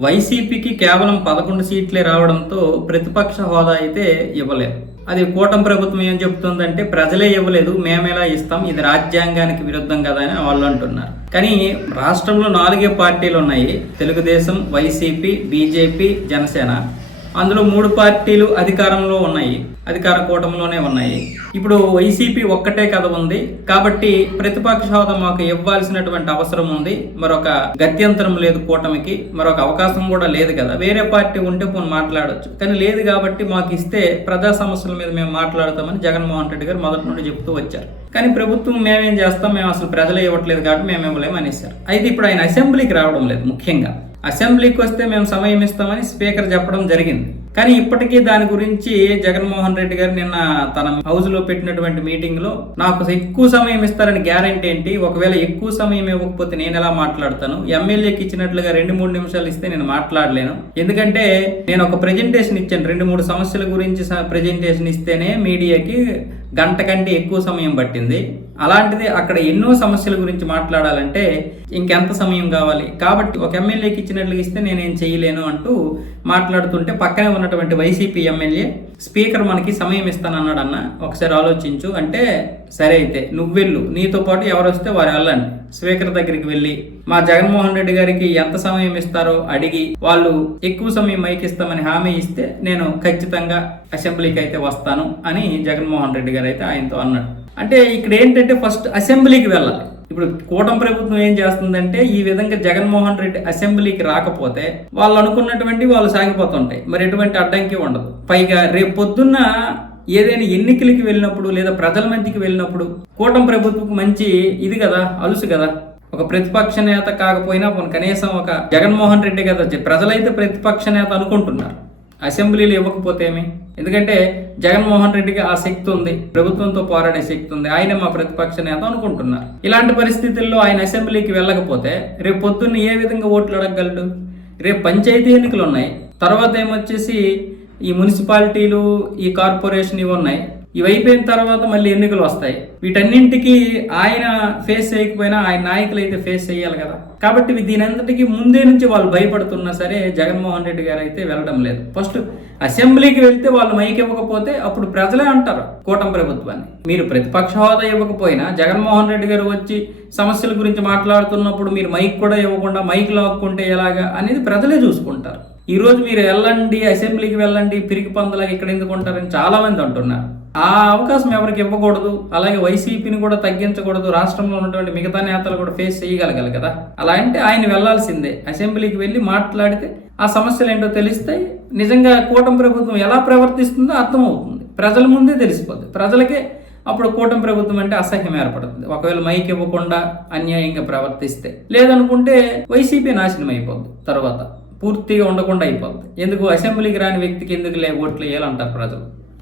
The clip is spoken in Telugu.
వైసీపీకి కేవలం పదకొండు సీట్లే రావడంతో ప్రతిపక్ష హోదా అయితే ఇవ్వలేదు. అది కూటమి ప్రభుత్వం ఏం చెప్తుందంటే ప్రజలే ఇవ్వలేదు మేమేలా ఇస్తాం ఇది రాజ్యాంగానికి విరుద్ధం కదా అని వాళ్ళు అంటున్నారు. కానీ రాష్ట్రంలో నాలుగే పార్టీలు ఉన్నాయి. Telugudesam YCP BJP Janasena. అందులో మూడు పార్టీలు అధికారంలో ఉన్నాయి అధికార కూటమిలోనే ఉన్నాయి. ఇప్పుడు వైసీపీ ఒక్కటే కథ ఉంది. కాబట్టి ప్రతిపక్ష హోదా మాకు ఇవ్వాల్సినటువంటి అవసరం ఉంది. మరొక గత్యంతరం లేదు కూటమికి మరొక అవకాశం కూడా లేదు కదా. వేరే పార్టీ ఉంటే పోను మాట్లాడొచ్చు. కానీ లేదు కాబట్టి మాకు ఇస్తే ప్రజా సమస్యల మీద మేము మాట్లాడతామని జగన్మోహన్ రెడ్డి గారు మొదటి నుండి చెప్తూ వచ్చారు. కానీ ప్రభుత్వం మేమేం చేస్తాం? మేము అసలు ప్రజలే ఇవ్వట్లేదు కాబట్టి మేము ఇవ్వలేము అనేసారు అయితే ఇప్పుడు ఆయన అసెంబ్లీకి రావడం లేదు ముఖ్యంగా. అసెంబ్లీకి వస్తే మేము సమయం ఇస్తామని స్పీకర్ చెప్పడం జరిగింది. కానీ ఇప్పటికీ దాని గురించి జగన్మోహన్ రెడ్డి గారు నిన్న తన హౌస్లో పెట్టినటువంటి మీటింగ్లో నాకు ఎక్కువ సమయం ఇస్తారని గ్యారంటీ ఏంటి? ఒకవేళ ఎక్కువ సమయం ఇవ్వకపోతే నేను ఎలా మాట్లాడతాను? ఎమ్మెల్యేకి ఇచ్చినట్లుగా రెండు మూడు నిమిషాలు ఇస్తే నేను మాట్లాడలేను. ఎందుకంటే నేను ఒక ప్రెజెంటేషన్ ఇచ్చాను. రెండు మూడు సమస్యల గురించి ప్రెజెంటేషన్ ఇస్తేనే మీడియాకి గంట కంటే ఎక్కువ సమయం పట్టింది. అలాంటిది అక్కడ ఎన్నో సమస్యల గురించి మాట్లాడాలంటే ఇంకెంత సమయం కావాలి? కాబట్టి ఒక ఎమ్మెల్యేకి ఇచ్చినట్లుగా ఇస్తే నేనేం చేయలేను అంటూ మాట్లాడుతుంటే పక్కనే ఉన్నటువంటి వైసీపీ ఎమ్మెల్యే స్పీకర్ మనకి సమయం ఇస్తానన్నాడు అన్న. ఒకసారి ఆలోచించు. అంటే సరే అయితే నువ్వు వెళ్ళు. నీతో పాటు ఎవరు వస్తే వారు వెళ్ళండి. స్పీకర్ దగ్గరికి వెళ్ళి మా జగన్మోహన్ రెడ్డి గారికి ఎంత సమయం ఇస్తారో అడిగి వాళ్ళు ఎక్కువ సమయం మైక్ ఇస్తామని హామీ ఇస్తే నేను ఖచ్చితంగా అసెంబ్లీకి అయితే వస్తాను అని జగన్మోహన్ రెడ్డి గారు అయితే ఆయనతో అన్నాడు. అంటే ఇక్కడ ఏంటంటే ఫస్ట్ అసెంబ్లీకి వెళ్ళాలి. ఇప్పుడు కూటమి ప్రభుత్వం ఏం చేస్తుందంటే ఈ విధంగా జగన్మోహన్ రెడ్డి అసెంబ్లీకి రాకపోతే వాళ్ళు అనుకున్నటువంటి వాళ్ళు సాగిపోతుంటాయి. మరి ఎటువంటి అడ్డంకి ఉండదు. పైగా రేపు పొద్దున్న ఏదైనా ఎన్నికలకి వెళ్ళినప్పుడు లేదా ప్రజల మధ్యకి వెళ్ళినప్పుడు కూటమి ప్రభుత్వం మంచి ఇది కదా అలుసు కదా. ఒక ప్రతిపక్ష నేత కాకపోయినా కనీసం ఒక జగన్మోహన్ రెడ్డి కదా. ప్రజలైతే ప్రతిపక్ష నేత అనుకుంటున్నారు. అసెంబ్లీలు ఇవ్వకపోతే ఏమి? ఎందుకంటే జగన్మోహన్ రెడ్డికి ఆ శక్తి ఉంది ప్రభుత్వంతో పోరాడే శక్తి ఉంది. ఆయన మా ప్రతిపక్ష నేత అనుకుంటున్నారు. ఇలాంటి పరిస్థితుల్లో ఆయన అసెంబ్లీకి వెళ్ళకపోతే రేపు పొద్దున్న ఏ విధంగా ఓట్లు అడగగలడు? రేపు పంచాయతీ ఎన్నికలు ఉన్నాయి. తర్వాత ఏమొచ్చేసి ఈ మున్సిపాలిటీలు ఈ కార్పొరేషన్ ఇవి ఉన్నాయి. ఇవి అయిపోయిన తర్వాత మళ్ళీ ఎన్నికలు వస్తాయి. వీటన్నింటికి ఆయన ఫేస్ చేయకపోయినా ఆయన నాయకులు అయితే ఫేస్ చేయాలి కదా. కాబట్టి ఇవి దీనంతటికి ముందే నుంచి వాళ్ళు భయపడుతున్నా సరే జగన్మోహన్ రెడ్డి గారు అయితే వెళ్ళడం లేదు. ఫస్ట్ అసెంబ్లీకి వెళ్తే వాళ్ళు మైక్ ఇవ్వకపోతే అప్పుడు ప్రజలే అంటారు కూటమి ప్రభుత్వాన్ని. మీరు ప్రతిపక్ష హోదా ఇవ్వకపోయినా జగన్మోహన్ రెడ్డి గారు వచ్చి సమస్యల గురించి మాట్లాడుతున్నప్పుడు మీరు మైక్ కూడా ఇవ్వకుండా మైక్ లాక్కుంటే ఎలాగా అనేది ప్రజలే చూసుకుంటారు. ఈరోజు మీరు వెళ్ళండి అసెంబ్లీకి వెళ్ళండి పిరికి పందలాగా ఇక్కడ ఎందుకు ఉంటారని చాలా మంది అంటున్నారు. ఆ అవకాశం ఎవరికి ఇవ్వకూడదు అలాగే వైసీపీని కూడా తగ్గించకూడదు రాష్ట్రంలో ఉన్నటువంటి మిగతా నేతలు కూడా ఫేస్ చేయగలగాలి కదా. అలా అంటే ఆయన వెళ్ళాల్సిందే. అసెంబ్లీకి వెళ్ళి మాట్లాడితే ఆ సమస్యలు ఏంటో తెలిస్తాయి నిజంగా కూటమి ప్రభుత్వం ఎలా ప్రవర్తిస్తుందో అర్థమవుతుంది. ప్రజల ముందే తెలిసిపోద్ది. ప్రజలకే అప్పుడు కూటమి ప్రభుత్వం అంటే అసహ్యం ఏర్పడుతుంది. ఒకవేళ మైక్ ఇవ్వకుండా అన్యాయంగా ప్రవర్తిస్తే. లేదనుకుంటే వైసీపీ నాశనం అయిపోద్ది తర్వాత. పూర్తిగా ఉండకుండా అయిపోద్ది. ఎందుకు? అసెంబ్లీకి రాని వ్యక్తికి ఎందుకు లే ఓట్లు వేయాలంటారు ప్రజలు?